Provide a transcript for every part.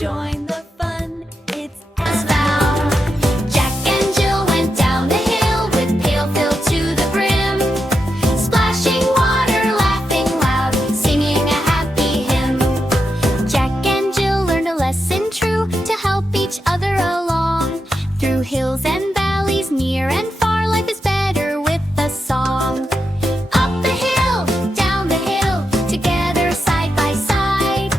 Join the fun, it's as found. Jack and Jill went down the hill with pail filled to the brim, splashing water, laughing loud, singing a happy hymn. Jack and Jill learned a lesson true to help each other along. Through hills and valleys, near and far, life is better with a song. Up the hill, down the hill, together side by side.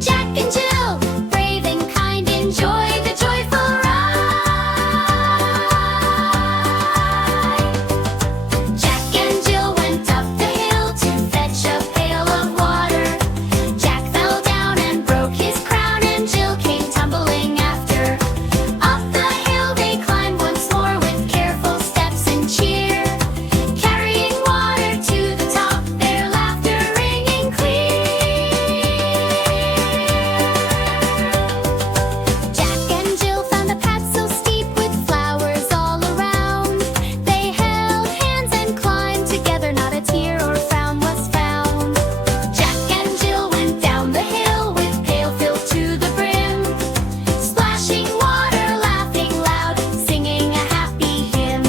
Jack and Jill, brave and kind, enjoy the joyful ride. Jack and Jill went up the hill to fetch a pail of water. Jack fell down and broke his crown, and Jill came tumbling after. Up the hill they climbed once more with careful steps and cheer, carrying water to the top, their laughter ringing clear. Jack and Jill found a path so steep with flowers all around. They held hands and climbed together, not a tear or frown was found. Jack and Jill went down the hill with pail filled to the brim, splashing water, laughing loud, singing a happy hymn.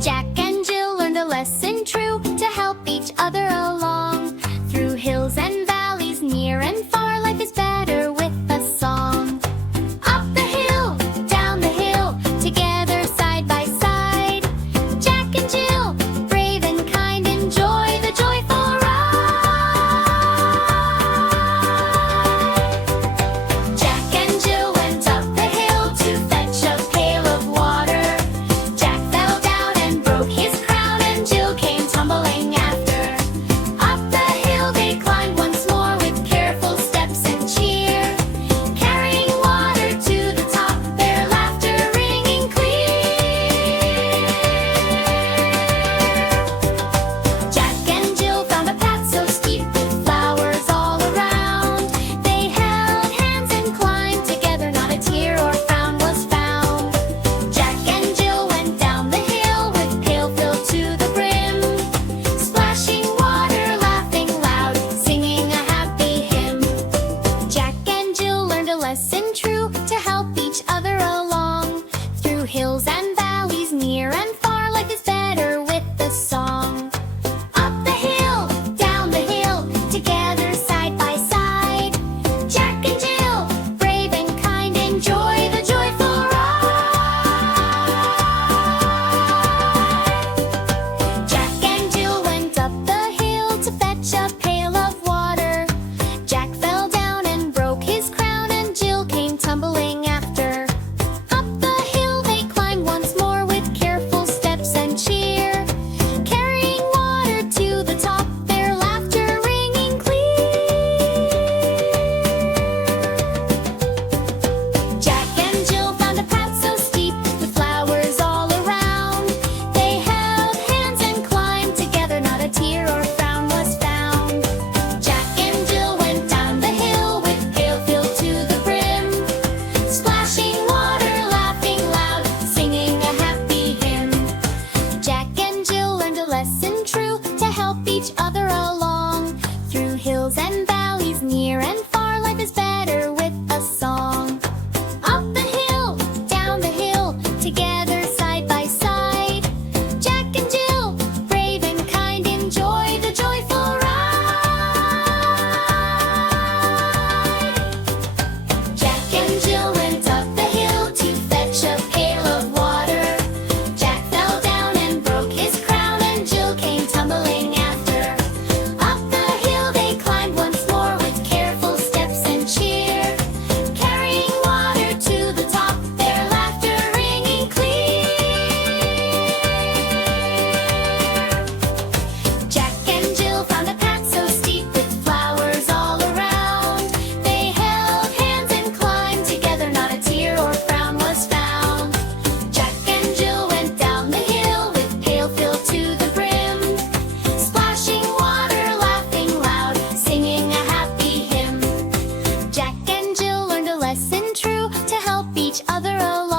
Jack and Jill learned a lesson true to help each other along. Through hills and valleys, near and far, life is better with a song. Up the hill, down the hill, together side by side. Jack and Jill, brave and kind, enjoy the joyful ride. Jack and Jill went up the hill to fetch a pail of water. Jack fell down and broke his crown, and Jill came tumbling after. Up the hill they climbed once more with careful steps and cheer, carrying water to the top, their laughter ringing clear. Jack and Jill found a path so steep with flowers all around. They held hands and climbed together, not a tear or frown was found. Jack and Jill went down the hill with pail filled to the brim, splashing water, laughing loud, singing a happy hymn. Jack and Jill learned a lesson true to help each other along. Through hills and valleys, near and far, life is better with a song. Up the hill, down the hill, together side by side. Jack and Jill, brave and kind, enjoy the joyful ride. Jack and Jill went up the hill to fetch a pail of water. Jack fell down and broke his crown, and Jill came tumbling after. Up the hill they climbed once more with careful steps and cheer, carrying water to the top, their laughter ringing clear. Jack and Jill found a path so steep with flowers all around. They held hands and climbed together, not a tear or frown was found. Jack and Jill went down the hill with pail filled to the brim, splashing water, laughing loud, singing a happy hymn. Jack and Jill learned a lesson true to help each other along. Through hills and valleys, near and far, life is better with a song. Up the hill, down the hill, together side by side. Jack and Jill, brave and kind, enjoy the joyful ride. Jack and Jill went up the hill to fetch a pail of water. Jack fell down and broke his crown, and Jill came tumbling after. Up the hill they climbed once more with careful steps and cheer, carrying water to the top, their laughter ringing clear. Jack and Jill found a path so steep with flowers all around. They held hands and climbed together, not a tear or frown was found. Jack and Jill went down the hill with pail filled to the brim, splashing water, laughing loud, singing a happy hymn. Jack and Jill learned a lesson true to help each other along.